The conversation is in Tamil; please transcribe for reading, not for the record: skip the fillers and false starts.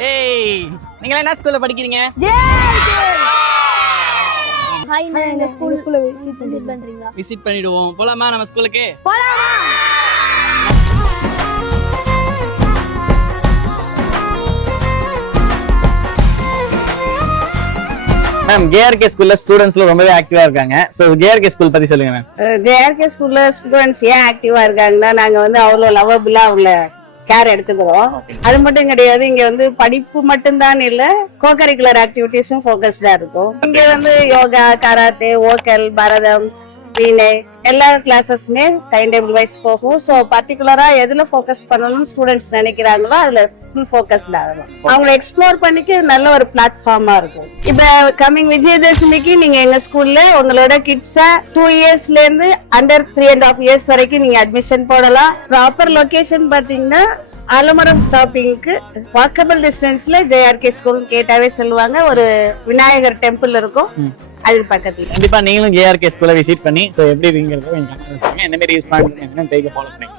ஏய் நீங்க என்ன ஸ்கூல்ல படிக்கிறீங்க? ஹாய் நான் எங்க ஸ்கூல்ல விசிட் பண்றீங்களா? விசிட் பண்ணிடுவோம். போலாமா நம்ம ஸ்கூலுக்கு? போலாமா? மேம் ஜேஆர்கே ஸ்கூல்ல ஸ்டூடண்ட்ஸ்ல ரொம்பவே ஆக்டிவா இருக்காங்க. சோ ஜேஆர்கே ஸ்கூல் பத்தி சொல்லுங்க மேம். ஜேஆர்கே ஸ்கூல்ல ஸ்டூடெண்ட்ஸ் ஏன் ஆக்டிவா இருக்காங்கன்னா நாங்க வந்து அவ்வளவு லவபிளா உள்ள கேர் எடுத்துக்கிறோம். அது மட்டும் கிடையாது, இங்க வந்து படிப்பு மட்டும்தான் இல்ல, கோகரிக்குலர் ஆக்டிவிட்டிஸும் போக்கஸ்டா இருக்கும். இங்க வந்து யோகா, கராத்தே, வோக்கல், பரதம், வீணை எல்லா கிளாஸஸுமே டைம் டேபிள் வைஸ் போகும். ஸோ பர்டிகுலரா எதுல ஃபோக்கஸ் பண்ணணும்னு ஸ்டூடெண்ட்ஸ் நினைக்கிறாங்களோ அதுல ஃபுல் ஃபோக்கஸ்ட் ஆகலாம். அவங்களை எக்ஸ்ப்ளோர் பண்ணிக்க நல்ல ஒரு பிளாட்ஃபார்மா இருக்கும். இப்ப கம்மிங் விஜயதசமிக்கு நீங்க எங்க ஸ்கூல்ல உங்களோட கிட்ஸ 2 இயர்ஸ்ல இருந்து அண்டர் 3.5 இயர்ஸ் வரைக்கும் நீங்க அட்மிஷன் போடலாம். ப்ராப்பர் லொகேஷன் பாத்தீங்கன்னா ஆலமரம் ஸ்டாப்பிங்க்கு வாக்கபிள் டிஸ்டன்ஸ்ல ஜேஆர்கே ஸ்கூல் கேட்டாவே சொல்லுவாங்க. ஒரு விநாயகர் டெம்பிள் இருக்கும், அதுக்கு பக்கத்துல. கண்டிப்பா நீங்களும் ஜேஆர்கே ஸ்கூல்ல விசிட் பண்ணி சோ எப்படி இருக்கீங்கறத என்ன மாதிரி யூஸ் பண்ணுங்க, ஃபாலோ பண்ணுங்க.